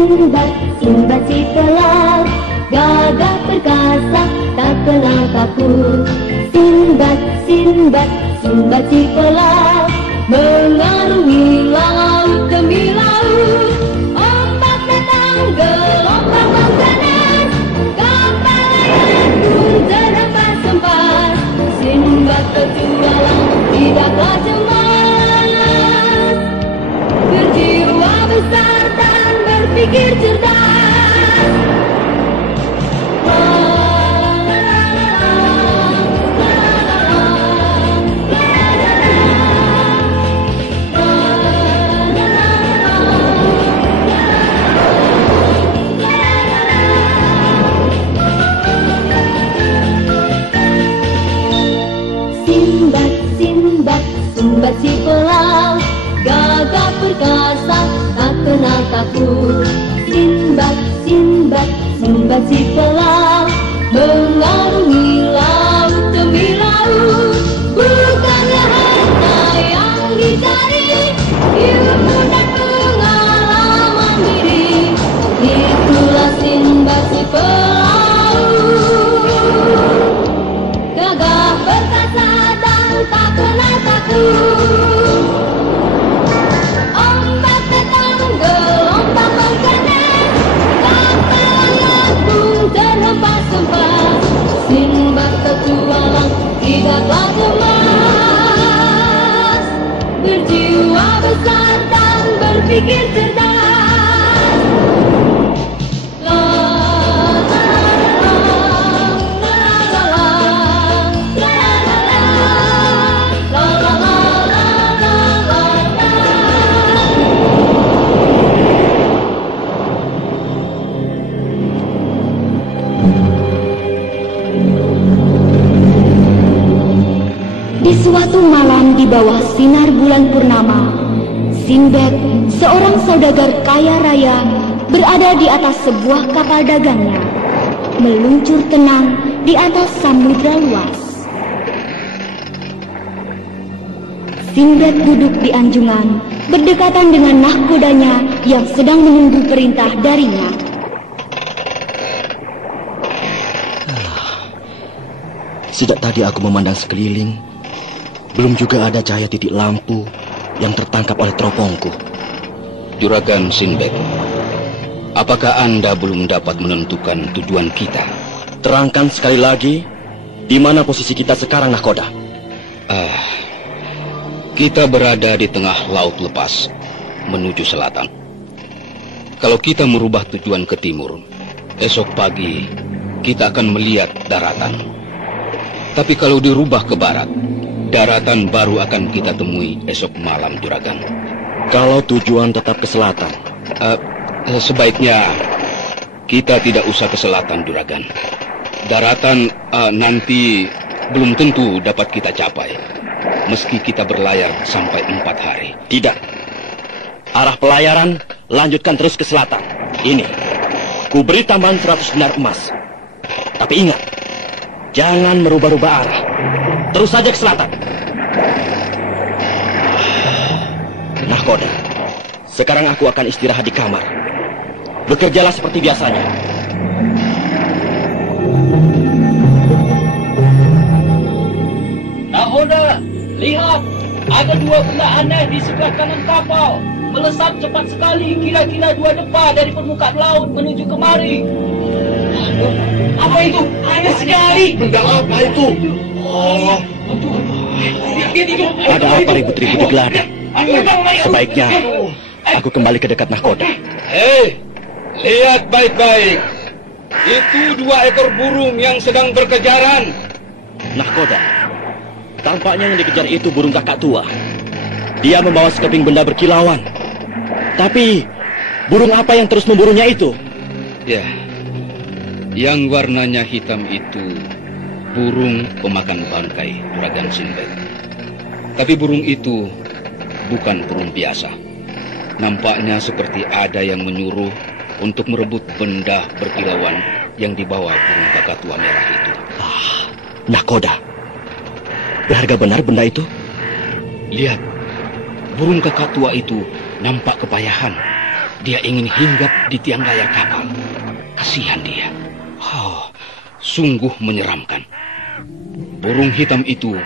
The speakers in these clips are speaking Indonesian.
Sinbad, Sinbad si pelaut, gagah perkasa, tak kenal takut. Sinbad, Sinbad, Sinbad si pelaut, mengarungi laut demi laut. Ombak datang, gelombang mengganas, kapal layar pun terhempas sempat. Sinbad petualang tidaklah cemas, berjiwa besar dan berpikir cerdas. Sinbad, Sinbad, Sinbad si pelaut, gagah perkasa, tak kenal takut. Sinbad, Sinbad, Sinbad si pelaut, mengarungi laut demi laut. Bukanlah harta yang dicari, ilmu dan pengalaman diri. Itulah Sinbad si pelaut, gagah perkasa dan tak kenal takut. Ombak datang, gelombang mengganas, kapal layar pun terhempas sempat. Sinbad petualang tidaklah cemas, berjiwa besar dan berpikir cerdas. Di suatu malam di bawah sinar bulan purnama, Sinbad, seorang saudagar kaya raya, berada di atas sebuah kapal dagangnya, meluncur tenang di atas samudra luas. Sinbad duduk di anjungan, berdekatan dengan nahkodanya yang sedang menunggu perintah darinya. Sejak tadi aku memandang sekeliling, belum juga ada cahaya titik lampu yang tertangkap oleh teropongku. Juragan Sinbad, apakah Anda belum dapat menentukan tujuan kita? Terangkan sekali lagi, di mana posisi kita sekarang, nahkoda? Kita berada di tengah laut lepas, menuju selatan. Kalau kita merubah tujuan ke timur, esok pagi kita akan melihat daratan. Tapi kalau dirubah ke barat, daratan baru akan kita temui esok malam, Juragan. Kalau tujuan tetap ke selatan, sebaiknya kita tidak usah ke selatan, Juragan. Daratan nanti belum tentu dapat kita capai, meski kita berlayar sampai 4 hari. Tidak. Arah pelayaran lanjutkan terus ke selatan. Ini, ku beri tambahan 100 dinar emas. Tapi ingat, jangan merubah-rubah arah. Terus saja ke selatan. Nahkoda, sekarang aku akan istirahat di kamar. Bekerjalah seperti biasanya. Nahkoda, lihat, ada 2 benda aneh di sebelah kanan kapal. Melesat cepat sekali, kira-kira 2 depa dari permukaan laut menuju kemari. Apa itu? Aneh sekali. Benda apa itu? Oh, ada apa ribut-ribut di geladak? Sebaiknya aku kembali ke dekat nahkoda. Hei, lihat baik-baik. Itu 2 ekor burung yang sedang berkejaran. Nahkoda, tampaknya yang dikejar itu burung kakak tua. Dia membawa sekeping benda berkilauan. Tapi burung apa yang terus memburunya itu? Ya, yang warnanya hitam itu burung pemakan bangkai, Juragan Sinbad. Tapi burung itu bukan burung biasa. Nampaknya seperti ada yang menyuruh untuk merebut benda berkilauan yang dibawa burung kakak tua merah itu. Nahkoda, berharga benar benda itu? Lihat, burung kakak tua itu nampak kepayahan. Dia ingin hinggap di tiang layar kapal. Kasihan dia. Sungguh menyeramkan. Burung hitam itu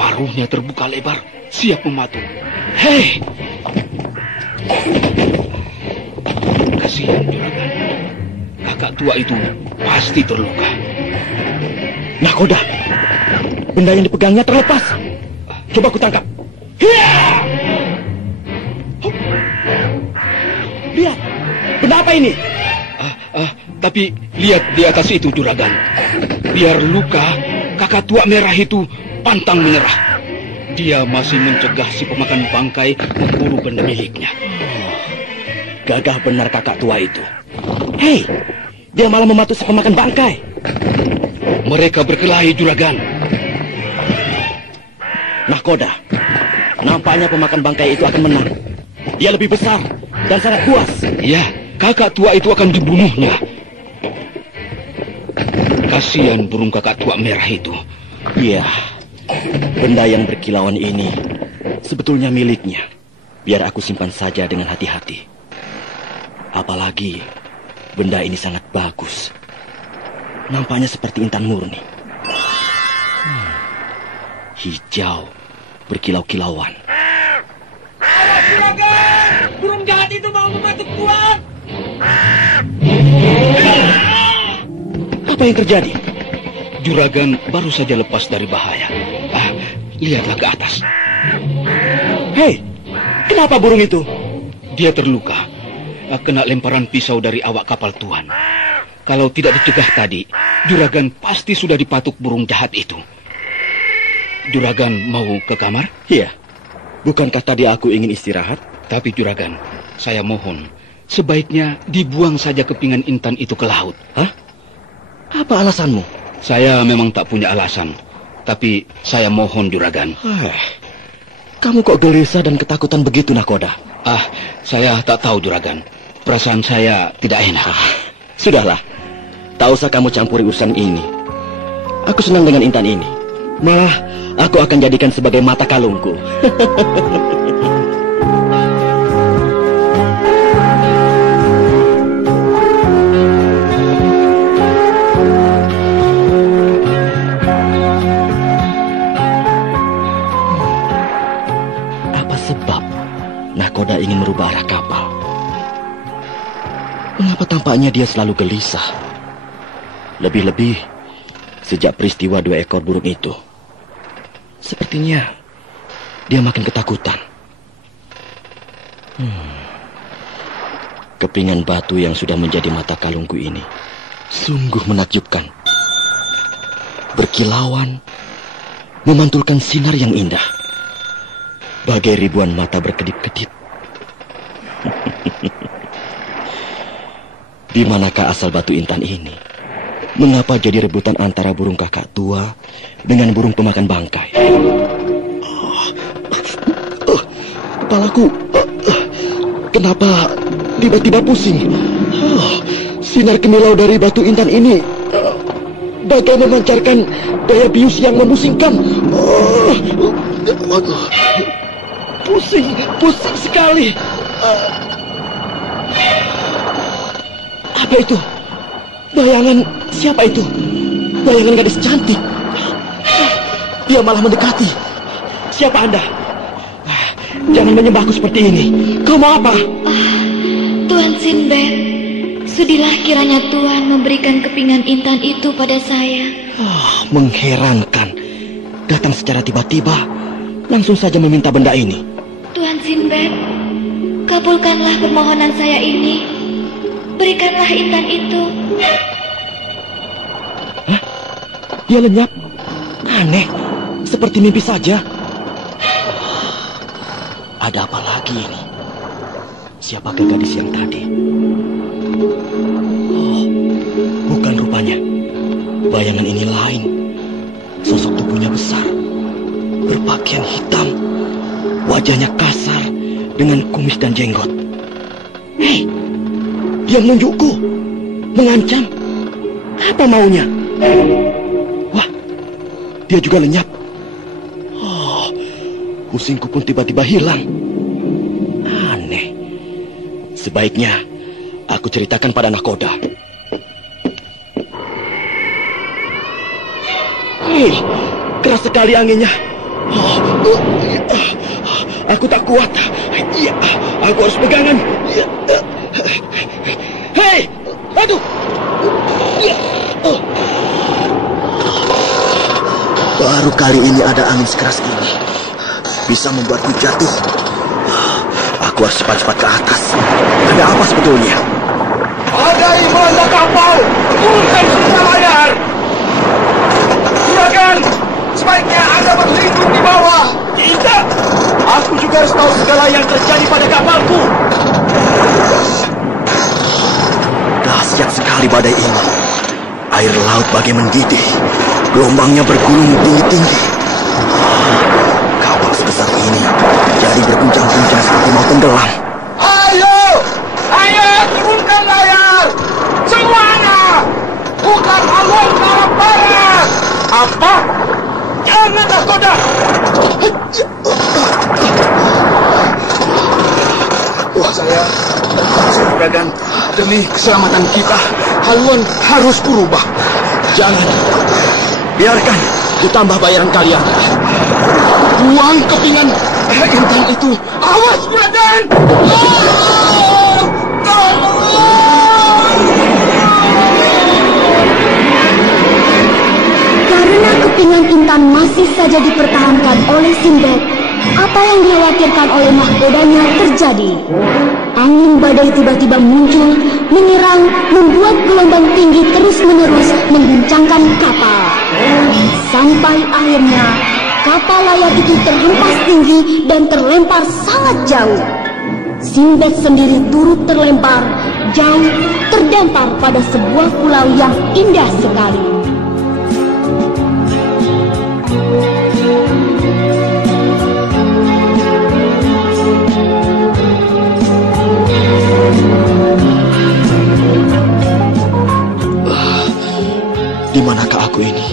paruhnya terbuka lebar, siap mematung. Hei! Kasihan juragan. Kakak tua itu pasti terluka. Nakoda, benda yang dipegangnya terlepas. Coba ku tangkap. Lihat, benda apa ini? Tapi lihat di atas itu, juragan. Biar luka, kakak tua merah itu pantang menyerah. Dia masih mencegah si pemakan bangkai memburu benda miliknya. Gagah benar kakak tua itu. Hei, dia malah membantu si pemakan bangkai. Mereka berkelahi, juragan. Nakoda, nampaknya pemakan bangkai itu akan menang. Dia lebih besar dan sangat buas. Ya, kakak tua itu akan dibunuhnya. Kasihan burung kakak tua merah itu. Iya, benda yang berkilauan ini sebetulnya miliknya. Biar aku simpan saja dengan hati-hati. Apalagi benda ini sangat bagus. Nampaknya seperti intan murni. Hijau, berkilau-kilauan. Awas juragan! Burung jahat itu mau mematuk Tuan! Apa yang terjadi? Juragan baru saja lepas dari bahaya. Lihatlah ke atas. Hei, kenapa burung itu? Dia terluka. Kena lemparan pisau dari awak kapal Tuan. Kalau tidak dicegah tadi, juragan pasti sudah dipatuk burung jahat itu. Juragan mau ke kamar? Iya. Bukankah tadi aku ingin istirahat? Tapi juragan, saya mohon, sebaiknya dibuang saja kepingan intan itu ke laut. Hah? Apa alasanmu? Saya memang tak punya alasan, tapi saya mohon juragan. Kamu kok gelisah dan ketakutan begitu, Nakoda? Saya tak tahu juragan. Perasaan saya tidak enak. Sudahlah, tak usah kamu campuri urusan ini. Aku senang dengan intan ini. Malah, aku akan jadikan sebagai mata kalungku. Apa sebab Nakoda ingin merubah arah kapal? Mengapa tampaknya dia selalu gelisah? Lebih-lebih sejak peristiwa 2 ekor burung itu. Sepertinya dia makin ketakutan. Kepingan batu yang sudah menjadi mata kalungku ini sungguh menakjubkan. Berkilauan, memantulkan sinar yang indah. Bagai ribuan mata berkedip-kedip. Di manakah asal batu intan ini? Mengapa jadi rebutan antara burung kakak tua dengan burung pemakan bangkai? Kepalaku, kenapa tiba-tiba pusing? Sinar kemilau dari batu intan ini bagai memancarkan daya bius yang memusingkan. Pusing sekali. Apa itu? Bayangan siapa itu? Bayangan gadis cantik. Dia malah mendekati. Siapa Anda? Jangan menyembahku seperti ini. Kau mau apa? Tuan Sinbad, sudilah kiranya Tuan memberikan kepingan intan itu pada saya. Mengherankan. Datang secara tiba-tiba, langsung saja meminta benda ini. Tuan Sinbad, kabulkanlah permohonan saya ini. Berikanlah intan itu. Hah? Dia lenyap. Aneh, seperti mimpi saja. Ada apa lagi ini? Siapakah gadis yang tadi? Bukan rupanya. Bayangan ini lain. Sosok tubuhnya besar, berpakaian hitam, wajahnya kasar dengan kumis dan jenggot. Hei! Dia menunjukku, mengancam. Apa maunya? Wah, dia juga lenyap. Pusingku pun tiba-tiba hilang. Aneh, Sebaiknya aku ceritakan pada Nakoda. Keras sekali anginnya. Aku tak kuat. Iya, aku harus pegangan. Hei, aduh. Baru kali ini ada angin sekeras ini. Bisa membuatku jatuh. Aku harus cepat-cepat ke atas. Ada apa sebetulnya? Ada mana kapal? Turunkan semua layar. Juragan, sebaiknya Anda berlindung di bawah. Tidak. Aku juga harus tahu segala yang terjadi pada kapalku. Dahsyat sekali badai ini. Air laut bagai mendidih. Gelombangnya bergulung tinggi-tinggi. Kapal sebesar ini jadi berguncang-guncang seperti mau tenggelam. Ayo, turunkan layar. Semuanya. Bukan alur ke arah barat. Apa? Jangan Nakoda. Wah, saya Juragan, demi keselamatan kita, haluan harus berubah. Jangan. Biarkan ditambah bayaran kalian. Buang kepingan intan itu. Awas, Juragan. Karena kepingan intan masih saja dipertahankan oleh Sinbad, apa yang dikhawatirkan oleh mahkodanya terjadi. Angin badai tiba-tiba muncul, menyerang, membuat gelombang tinggi terus-menerus mengguncangkan kapal. Sampai akhirnya, kapal layar itu terhempas tinggi dan terlempar sangat jauh. Sinbad sendiri turut terlempar, jauh, terdampar pada sebuah pulau yang indah sekali. Di manakah aku ini?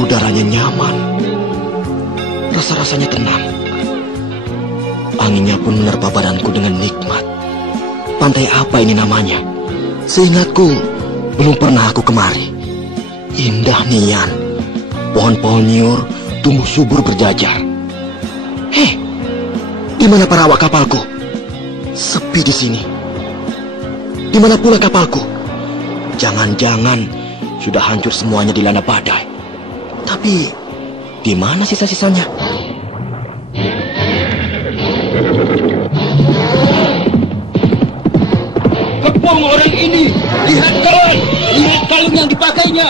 Udaranya nyaman. Rasa-rasanya tenang. Anginnya pun menerpa badanku dengan nikmat. Pantai apa ini namanya? Seingatku, belum pernah aku kemari. Indah nian. Pohon-pohon nyur tumbuh subur berjajar. Hei, di mana para awak kapalku? Sepi di sini. Di mana pula kapalku? Jangan-jangan sudah hancur semuanya dilanda badai. Tapi di mana sisa-sisanya? Kepung orang ini. Lihat kawan. Lihat kalung yang dipakainya.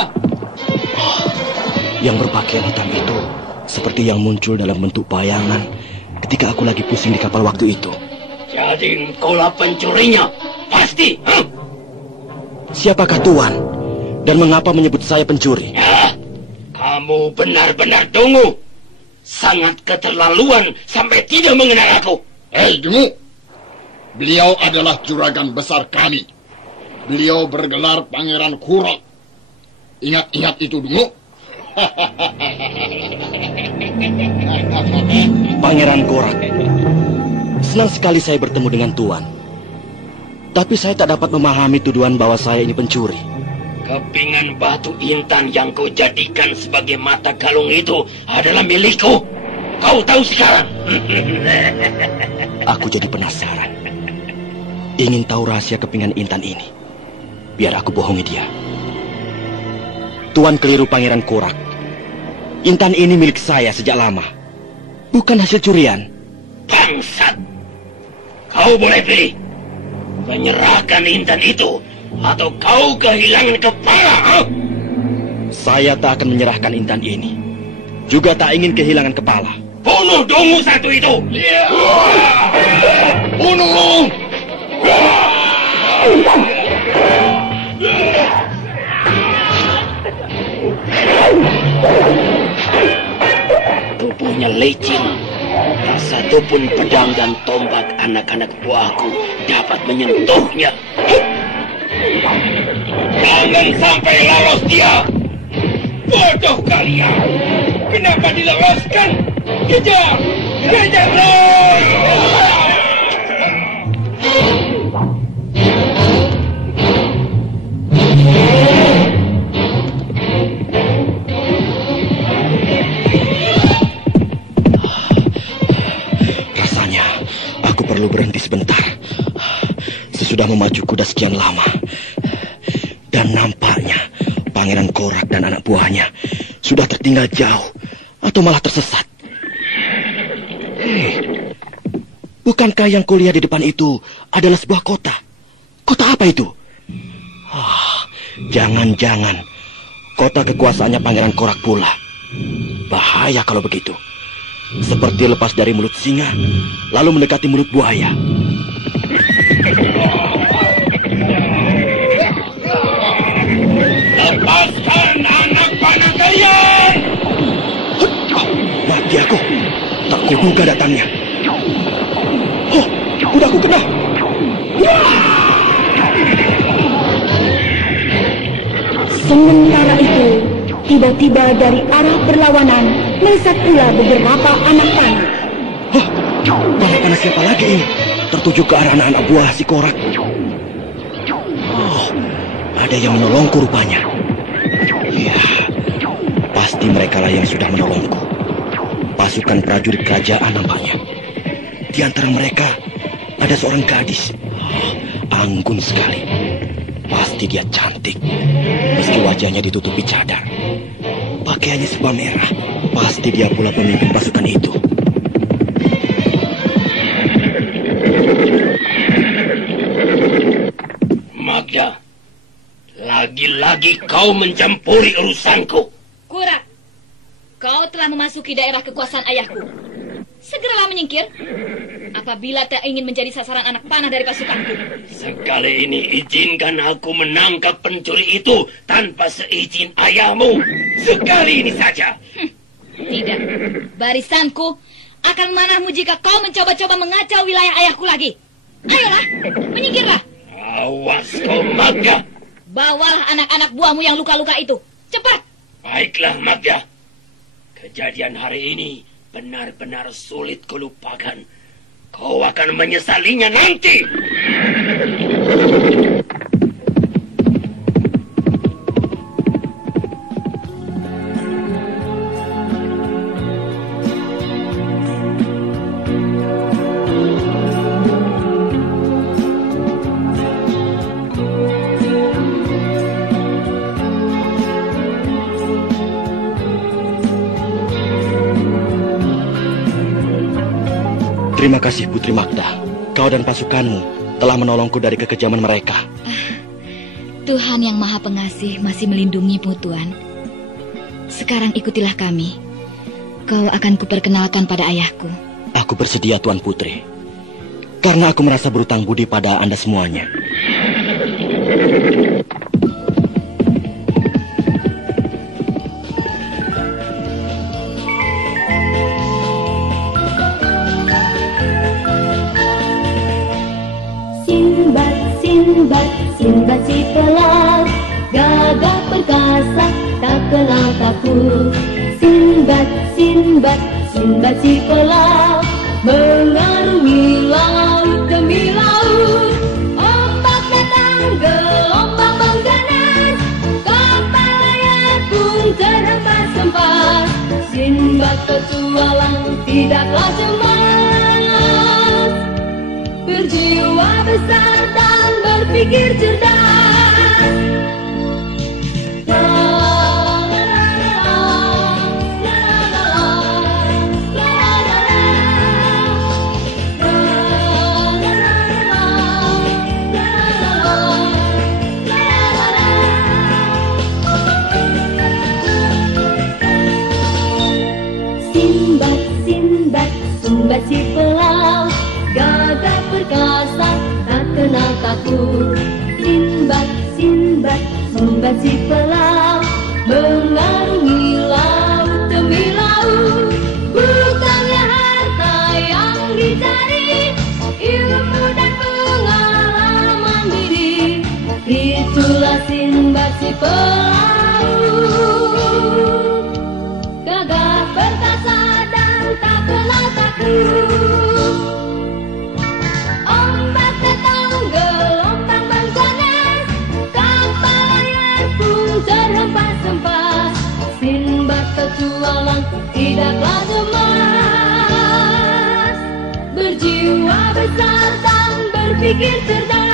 Yang berpakaian hitam itu seperti yang muncul dalam bentuk bayangan ketika aku lagi pusing di kapal waktu itu. Jadi engkaulah pencurinya. Pasti. Siapakah Tuan? Dan mengapa menyebut saya pencuri? Ya, kamu benar-benar dungu. Sangat keterlaluan sampai tidak mengenal aku. Hei, Dungu. Beliau adalah juragan besar kami. Beliau bergelar Pangeran Kurak. Ingat-ingat itu, Dungu. Pangeran Kurak. Senang sekali saya bertemu dengan Tuan. Tapi saya tak dapat memahami tuduhan bahwa saya ini pencuri. Kepingan batu intan yang kau jadikan sebagai mata kalung itu adalah milikku. Kau tahu sekarang. Aku jadi penasaran. Ingin tahu rahasia kepingan intan ini. Biar aku bohongi dia. Tuan keliru, Pangeran Kurak. Intan ini milik saya sejak lama. Bukan hasil curian. Bangsat. Kau boleh pilih. Menyerahkan intan itu atau kau kehilangan kepala. Saya tak akan menyerahkan intan ini. Juga tak ingin kehilangan kepala. Bunuh dungu satu itu. Bunuh! Tubuhnya licin. Tak satu pun pedang dan tombak anak-anak buahku dapat menyentuhnya. Jangan sampai lolos dia. Bodoh kalian. Kenapa diloloskan? Kejar! Kejar terus! Aku perlu berhenti sebentar. Sesudah memacu kuda sekian lama. Dan nampaknya Pangeran Korak dan anak buahnya sudah tertinggal jauh atau malah tersesat. Bukankah yang kulihat di depan itu adalah sebuah kota? Kota apa itu? Jangan-jangan kota kekuasaannya Pangeran Korak pula. Bahaya kalau begitu. Seperti lepas dari mulut singa, lalu mendekati mulut buaya. Lepaskan anak panah kalian! Mati aku. Tak kuduga datangnya. Oh, kudaku kena. Sementara itu, tiba-tiba dari arah berlawanan melesat pula beberapa anak panah. Panah panah siapa lagi ini? Tertuju ke arah anak-anak buah si Korak. Oh, ada yang menolongku rupanya. Ya, pasti mereka lah yang sudah menolongku. Pasukan prajurit kerajaan nampaknya. Di antara mereka ada seorang gadis. Anggun sekali. Pasti dia cantik. Meski wajahnya ditutupi cadar. Pakaiannya serba merah. Pasti dia pula pemimpin pasukan itu. Magda, lagi-lagi kau mencampuri urusanku. Korak, kau telah memasuki daerah kekuasaan ayahku. Segeralah menyingkir. Apabila tak ingin menjadi sasaran anak panah dari pasukanku. Sekali ini izinkan aku menangkap pencuri itu tanpa seizin ayahmu. Sekali ini saja. Tidak. Barisanku akan memanahmu jika kau mencoba-coba mengacau wilayah ayahku lagi. Ayolah, menyingkirlah. Awas kau, Magda. Bawalah anak-anak buahmu yang luka-luka itu. Cepat. Baiklah, Magda. Kejadian hari ini benar-benar sulit kulupakan. Kau akan menyesalinya nanti. Terima kasih Putri Magda. Kau dan pasukanmu telah menolongku dari kekejaman mereka. Tuhan yang Maha Pengasih masih melindungimu, Tuan. Sekarang ikutilah kami. Kau akan kuperkenalkan pada ayahku. Aku bersedia, Tuan Putri. Karena aku merasa berutang budi pada Anda semuanya. Sinbad si pelas, gagah perkasa, tak kenal takut. Sinbad si pelas, mengarungi laut demi laut. Ombak datang, gelombang mengganas, kapal layar pun terhempas-hempas. Sinbad petualang tidaklah cemas, berjiwa besar dan berpikir cerdas. Sinbad si pelaut, gagah perkasa, tak kenal takut. Sinbad si pelaut, mengarungi laut demi laut. Bukannya harta yang dicari, ilmu dan pengalaman diri. Itulah Sinbad si pelaut, gagah perkasa dan tak kenal takut. Ombak datang, gelombang mengganas, kapal layar pun terhempas-hempas. Sinbad petualang tidaklah cemas, berjiwa Jiwa besar dan berpikir cerdas.